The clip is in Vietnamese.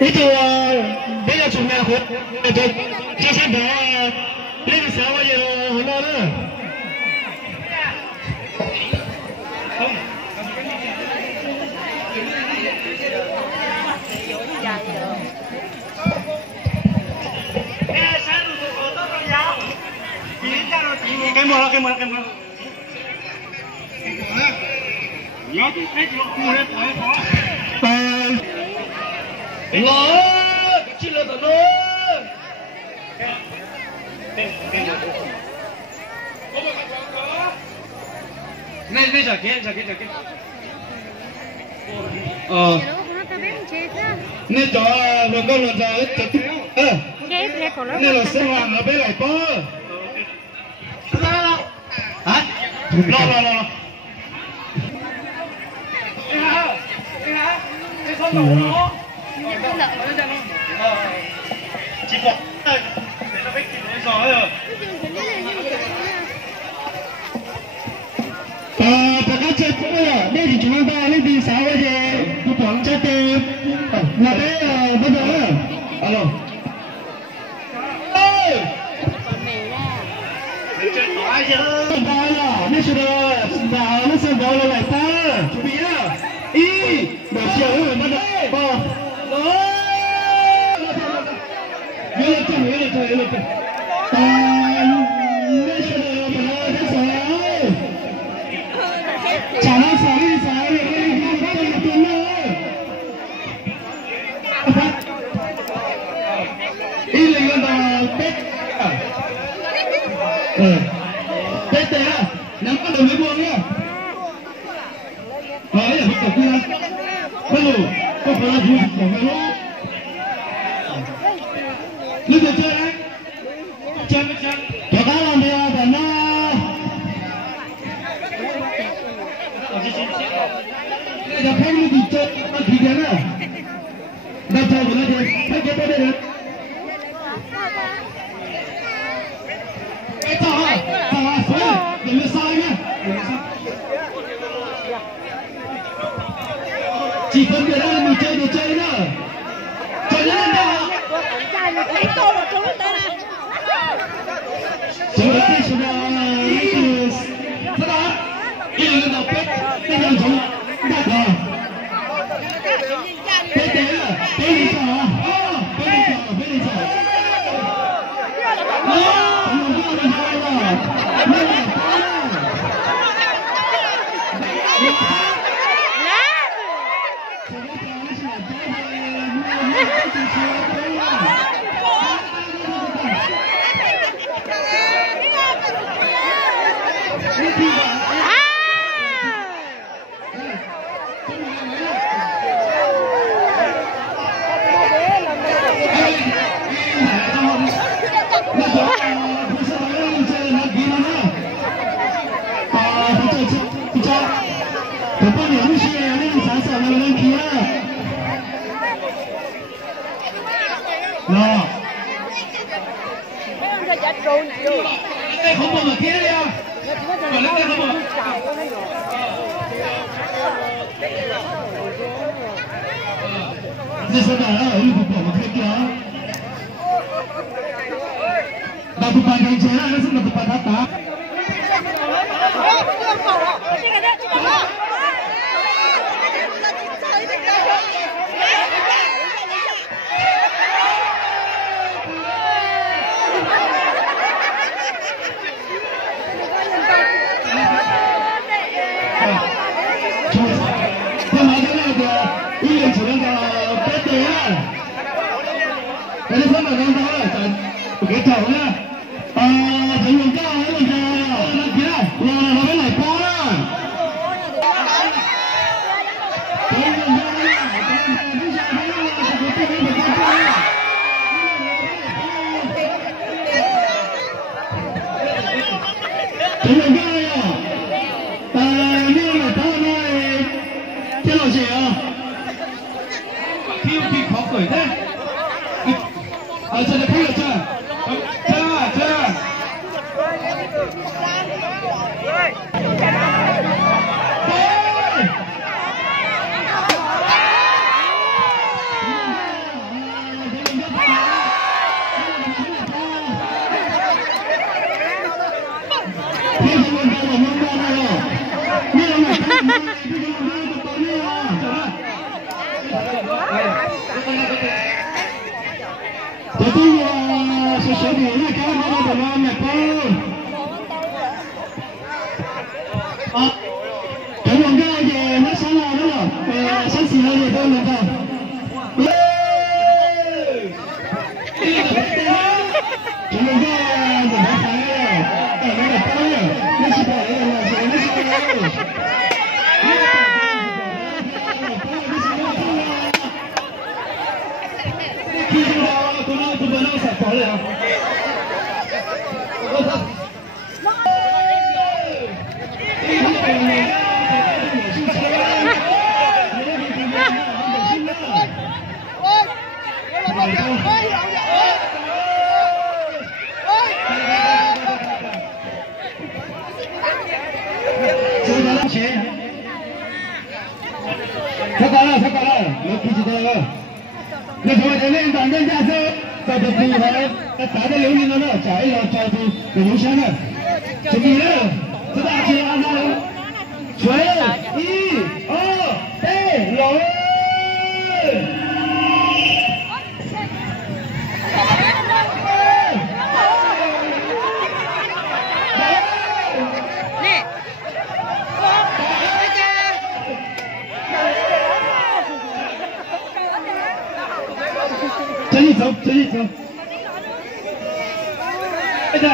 呢度比較重要嘅，就先講呢個時候我要好耐啦。Cái mùa cái mùa cái mùa nhớ cái chỗ cua đấy phải có ngó chỉ là tao nói này giờ kia nên cho rồi con lần giờ nên là sinh hoạt ở bên này có hả? Lo. Chỉ một để nó biết chịu nổi gió rồi. Tất cả chơi cũng là đây thì chúng ta lên đi sáu cái gì? Một quán trái cây là đấy bây giờ. Alo. Ơi. Nói chứ nói là biết chưa đâu nào nó xem đâu là lại ta chuẩn bị á y buổi chiều rồi bắt đầu bò nhớ là trời biết chưa đâu mà nó rất sợ chả nó sợ đi sao đi không có tiền đâu y là người ta biết Tết tết à, nắm bắt đầu mới buông nhá. Đấy là bắt đầu kia. Bắt đầu, có phải là vui của người luôn. Lúc được chơi đấy. Chân. Cho cá làm đi à, bạn nó. Đây là phải đi chơi, nó thì thế nào? Đang chơi của nó thì phải chơi tới đây được. Đừng có sai nhá. Chỉ cần để đây mình chơi đồ chơi nữa. Chơi lên nào. Chơi cái số nào thế đó. Cái này là pet, cái này giống đạt rồi. Pet đấy là pet đi sao à? Pet đi sao? Không bao giờ kia đấy à? Còn lên đây không bao giờ? Đây sẽ là ở đây phục vụ một cái kia. Đào phục bài thành chế là nó sẽ là phục bài đá tá. Cái này không phải con đó là cái chậu nhá. Thấy nguồn cao ấy là kia là nó mới lại có đó. Thấy nguồn cao nhá. Thấy nguồn cao nhá. Như là tao nói cái là gì à? Khi khó cười thế. Giờ này không được chưa? Chưa. đầu tiên là sự sở hữu là các bạn đồng bào mẹ con. Cảm ơn các anh về nó sáng nào đó rồi, sáng xì hơn thì tôi lần đầu. Cảm ơn các anh về nó sáng rồi, nó là tôi rồi, nó chỉ bảo là sẽ nó sao rồi. Khi chúng ta tôi vẫn đang sạch có rồi. 잠깐만, 높이지다. 내 저번에 내가 안 된다서, 다들 다들 여기 있는 자, 일로 저도 요시하는 저기는 그다 제 하나, 죄, 이, 대, 로. 저리 있어. 가자.